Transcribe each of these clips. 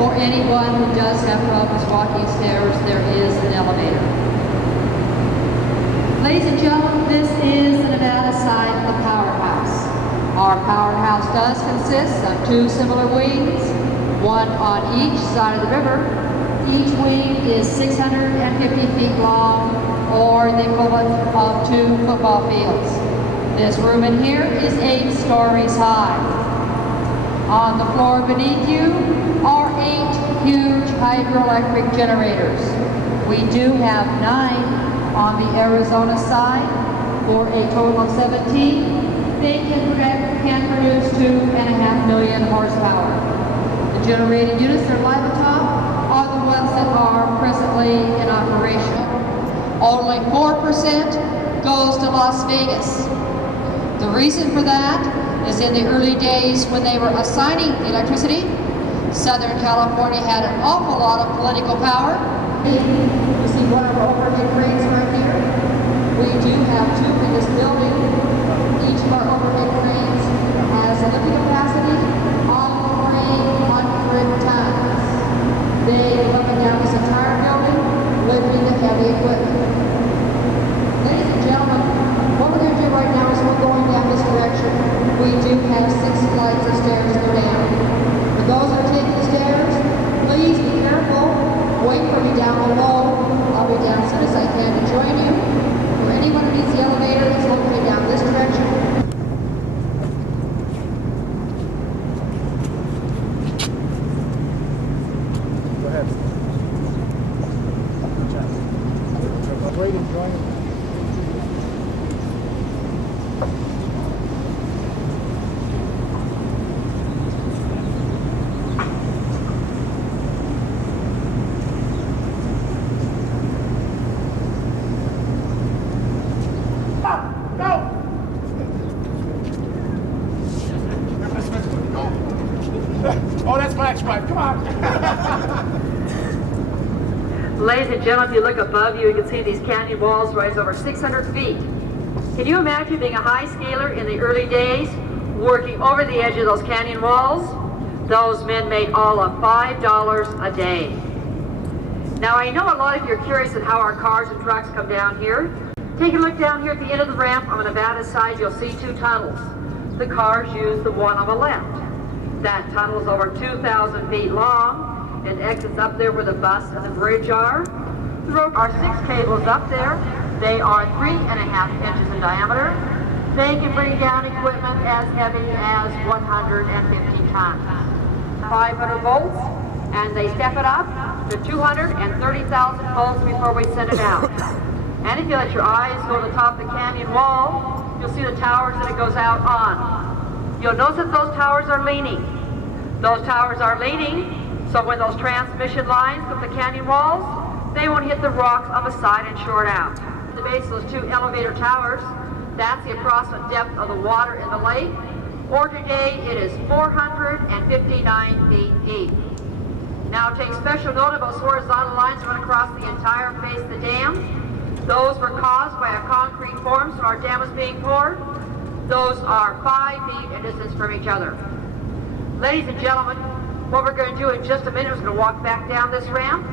For anyone who does have problems walking stairs, there is an elevator. Ladies and gentlemen, this is the Nevada side of the powerhouse. Our powerhouse does consist of two similar wings, one on each side of the river. Each wing is 650 feet long, or the equivalent of 2 football fields. This room in here is 8 stories high. On the floor beneath you are 8 huge hydroelectric generators. We do have 9 on the Arizona side for a total of 17. They can produce 2.5 million horsepower. The generating units that are live atop are the ones that are presently in operation. Only 4% goes to Las Vegas. The reason for that is in the early days when they were assigning the electricity, Southern California had an awful lot of political power. You see one of our overhead cranes right here. We do have 2 in this building. Each of our overhead cranes has a lifting capacity on the crane 100 tons. They go up and down this entire building, lifting the heavy equipment. Ladies and gentlemen, what we're going to do right now is we're going down this direction. We do have 6 flights of stairs to go down. For those that are taking the stairs, please be careful. Wait for me down below. I'll be down as soon as I can to join you. For anyone who needs the elevator, Oh, that's my ex-wife. Come on. Ladies and gentlemen, if you look above you, you can see these canyon walls rise over 600 feet. Can you imagine being a high scaler in the early days, working over the edge of those canyon walls? Those men made all of $5 a day. Now I know a lot of you are curious at how our cars and trucks come down here. Take a look down here at the end of the ramp on the Nevada side, you'll see two tunnels. The cars use the one on the left. That tunnel is over 2,000 feet long and exits up there where the bus and the bridge are. There are 6 cables up there. They are 3.5 inches in diameter. They can bring down equipment as heavy as 150 tons. 500 volts, and they step it up to 230,000 volts before we send it out. And if you let your eyes go to the top of the canyon wall, you'll see the towers that it goes out on. You'll notice that those towers are leaning. Those towers are leaning, so when those transmission lines come to the canyon walls, they won't hit the rocks on the side and short out. The base of those 2 elevator towers, that's the approximate depth of the water in the lake, or today it is 459 feet deep. Now take special note of those horizontal lines run across the entire face of the dam. Those were caused by a concrete form, so our dam was being poured. Those are 5 feet in distance from each other. Ladies and gentlemen, what we're going to do in just a minute is going to walk back down this ramp.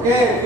Okay.